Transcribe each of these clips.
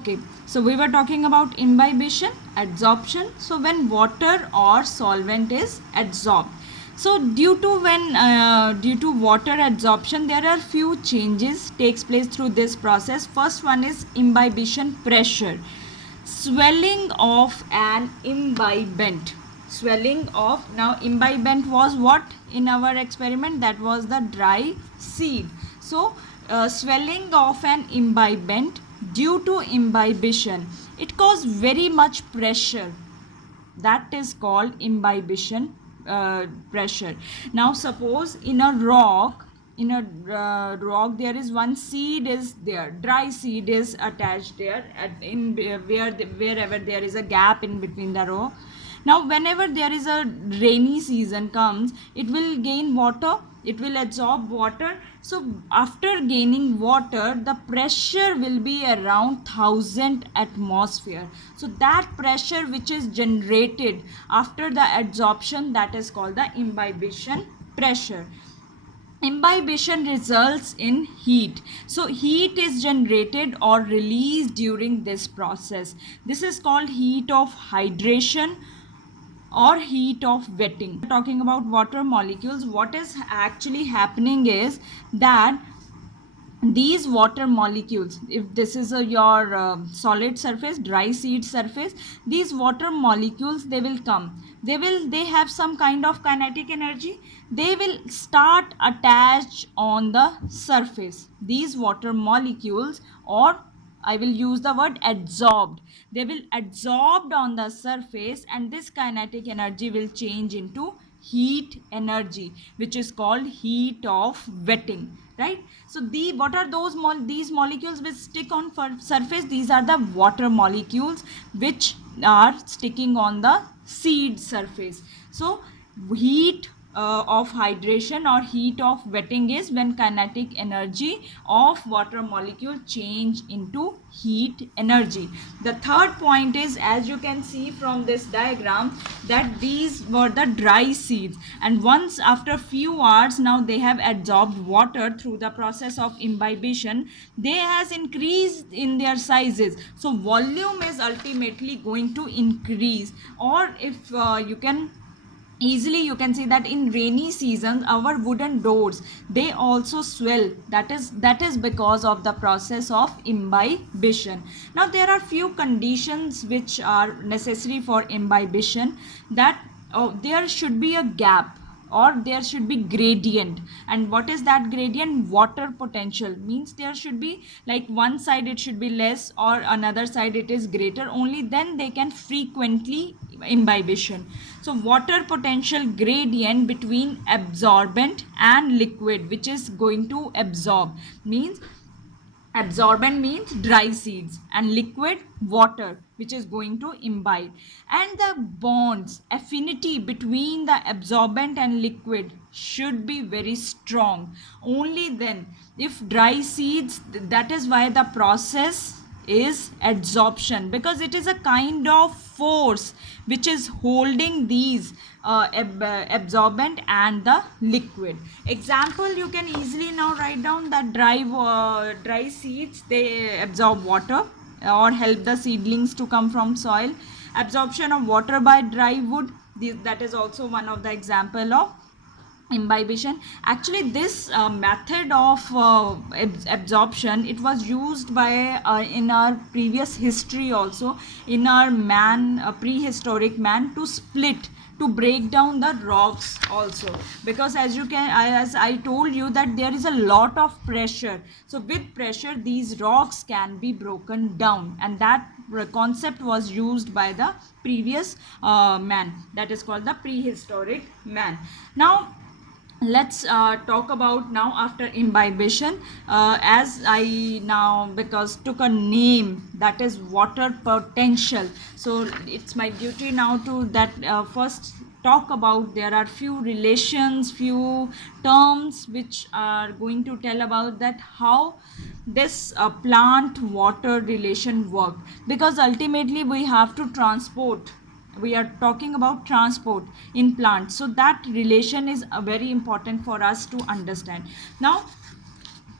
Okay, so we were talking about imbibition, adsorption. So when water or solvent is adsorbed, so due to water adsorption, there are few changes takes place through this process. First one is imbibition pressure, swelling of an imbibent. Swelling of, now imbibent was what in our experiment? That was the dry seed. So swelling of an imbibent due to imbibition, it caused very much pressure, that is called imbibition pressure. Now suppose in a rock, rock there is one seed is there, dry seed is attached there wherever there is a gap in between the rock. Now whenever there is a rainy season comes, it will gain water, it will absorb water. So after gaining water, the pressure will be around 1000 atmosphere. So that pressure which is generated after the adsorption, that is called the imbibition pressure. Imbibition results in heat. So heat is generated or released during this process. This is called heat of hydration or heat of wetting. Talking about water molecules, what is actually happening is that these water molecules, if this is your solid surface, dry seed surface, these water molecules, they will come, they have some kind of kinetic energy, they will start attached on the surface. These water molecules, or I will use the word adsorbed, they will adsorbed on the surface, and this kinetic energy will change into heat energy, which is called heat of wetting, right? So what are these molecules which stick on surface? These are the water molecules which are sticking on the seed surface. So heat of hydration or heat of wetting is when kinetic energy of water molecule change into heat energy. The third point is, as you can see from this diagram, that these were the dry seeds, and once after few hours, now they have absorbed water through the process of imbibition, they has increased in their sizes. So volume is ultimately going to increase. Or if you can easily, you can see that in rainy seasons our wooden doors, they also swell. That is because of the process of imbibition. Now there are few conditions which are necessary for imbibition, that there should be a gap or there should be gradient. And what is that gradient? Water potential, means there should be like one side it should be less or another side it is greater, only then they can frequently imbibition. So water potential gradient between absorbent and liquid which is going to absorb, means absorbent means dry seeds, and liquid water which is going to imbibe. And the bonds, affinity between the absorbent and liquid should be very strong. Only then, if dry seeds, that is why the process is adsorption, because it is a kind of force which is holding these absorbent and the liquid. Example, you can easily now write down that dry seeds, they absorb water or help the seedlings to come from soil. Absorption of water by dry wood, that is also one of the example of imbibition. Actually this method of absorption, it was used by in our previous history also, in our prehistoric man, to split, to break down the rocks also, because as I told you that there is a lot of pressure. So with pressure these rocks can be broken down, and that concept was used by the previous man, that is called the prehistoric man. Now let's talk about, now after imbibition, as I now because took a name, that is water potential, so it's my duty now to that first talk about, there are few relations, few terms which are going to tell about that how this plant water relation work, because ultimately we have to transport, we are talking about transport in plants, so that relation is very important for us to understand. Now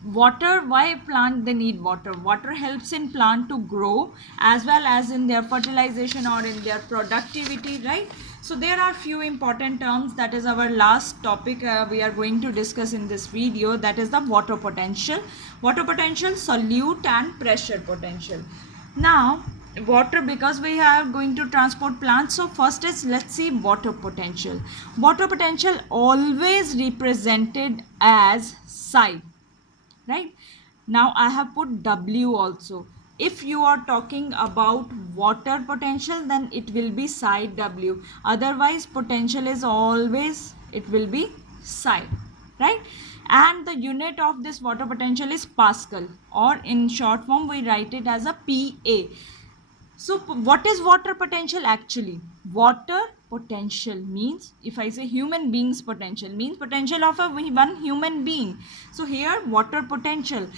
Water, why plant they need water? Water helps in plant to grow as well as in their fertilization or in their productivity, right? So there are few important terms. That is our last topic we are going to discuss in this video. That is the water potential, solute and pressure potential. Now water, because we are going to transport plants, so first is, let's see water potential. Water potential always represented as psi, right? Now I have put W also. If you are talking about water potential, then it will be psi W. Otherwise potential is always, it will be psi, right? And the unit of this water potential is Pascal, or in short form we write it as a PA. So what is water potential actually? Water potential means, if I say human being's potential, means potential of one human being. So here water potential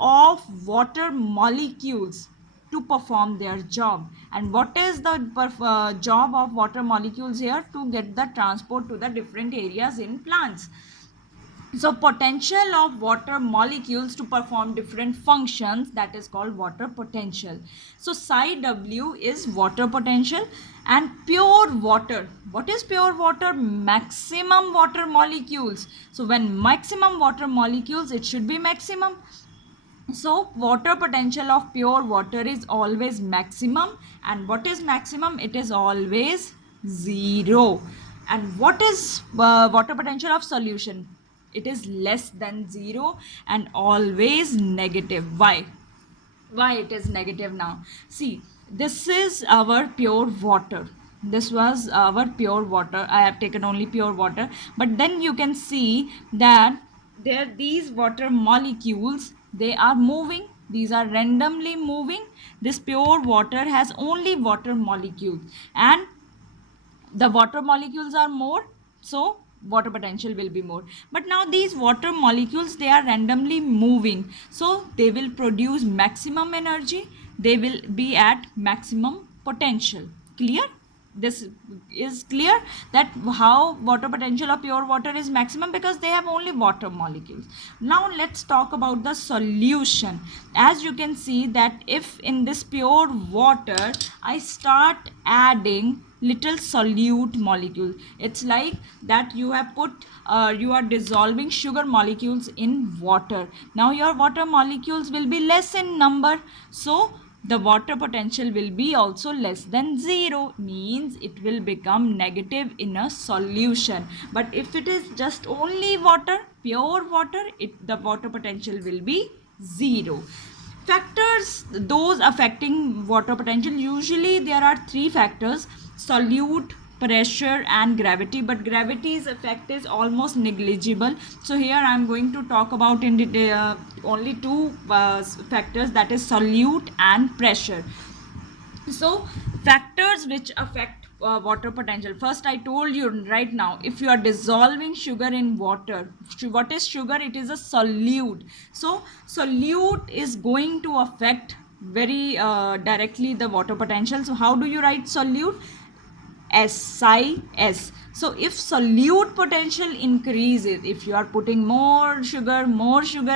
of water molecules to perform their job. And what is the job of water molecules here? To get the transport to the different areas in plants. So potential of water molecules to perform different functions, that is called water potential. So psi W is water potential. And pure water, what is pure water? Maximum water molecules. So when maximum water molecules, it should be maximum. So water potential of pure water is always maximum. And what is maximum? It is always 0. And what is water potential of solution? It is less than 0 and always negative. Why it is negative? Now see, this is our pure water. This was our pure water. I have taken only pure water, but then you can see that these water molecules, they are moving. These are randomly moving. This pure water has only water molecules, and the water molecules are more, so water potential will be more. But now these water molecules, they are randomly moving, so they will produce maximum energy. They will be at maximum potential. Clear? This is clear, that how water potential of pure water is maximum, because they have only water molecules. Now let's talk about the solution. As you can see that if in this pure water I start adding little solute molecule, it's like that you have put you are dissolving sugar molecules in water. Now your water molecules will be less in number, so the water potential will be also less than 0, means it will become negative in a solution. But if it is just only water, pure water, the water potential will be 0. Factors, those affecting water potential, usually there are 3 factors: solute, pressure and gravity. But gravity's effect is almost negligible, so here I am going to talk about in only 2 factors, that is solute and pressure. So factors which affect water potential. First, I told you right now, if you are dissolving sugar in water, what is sugar? It is a solute. So solute is going to affect very directly the water potential. So how do you write solute? Psi S. So if solute potential increases, if you are putting more sugar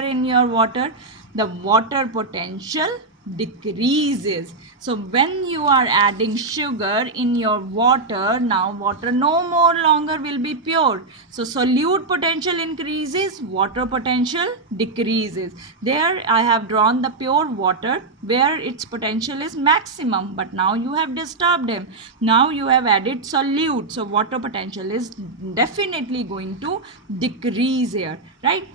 in your water, the water potential decreases. So when you are adding sugar in your water, now water no more longer will be pure. So solute potential increases, water potential decreases. There I have drawn the pure water where its potential is maximum, but now you have disturbed him. Now you have added solute, so water potential is definitely going to decrease here, right?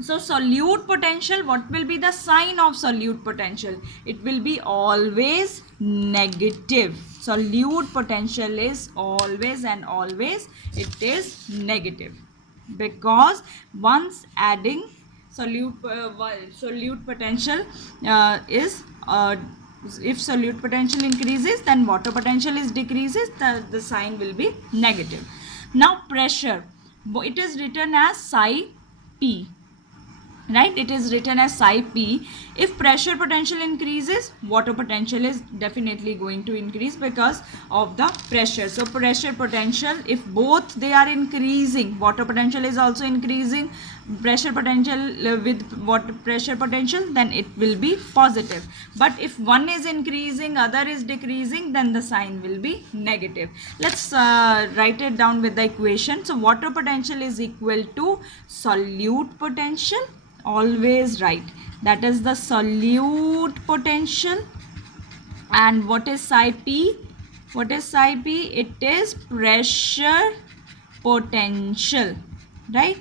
So solute potential, what will be the sign of solute potential? It will be always negative. Solute potential is always and always, it is negative, because once adding solute potential is if solute potential increases, then water potential is decreases, the sign will be negative. Now pressure, it is written as psi P. right? It is written as psi p. If pressure potential increases, water potential is definitely going to increase because of the pressure. So pressure potential, if both they are increasing, water potential is also increasing, pressure potential with water pressure potential, then it will be positive. But if one is increasing, other is decreasing, then the sign will be negative. Let's write it down with the equation. So water potential is equal to solute potential. Always right, that is the solute potential. And what is psi p? What is psi p? It is pressure potential, right?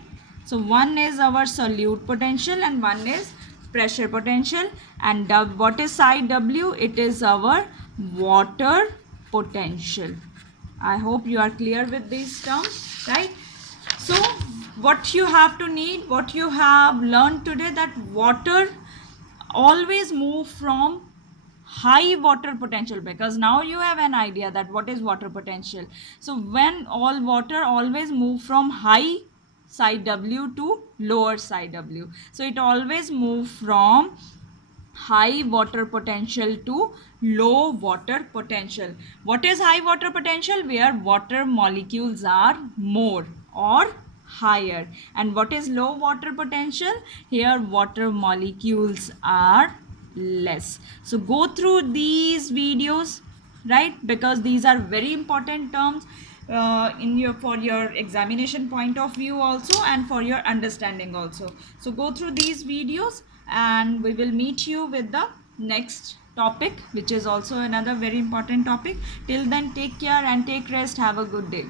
So one is our solute potential and one is pressure potential. And what is psi w? It is our water potential. I hope you are clear with these terms, right? So what you have to need, what you have learned today, that water always move from high water potential, because now you have an idea that what is water potential. So when all water always move from high psi w to lower psi w, so it always move from high water potential to low water potential. What is high water potential? Where water molecules are more or higher. And what is low water potential? Here water molecules are less. So go through these videos, right? Because these are very important terms in your, for your examination point of view also, and for your understanding also. So go through these videos and we will meet you with the next topic, which is also another very important topic. Till then, take care and take rest. Have a good day.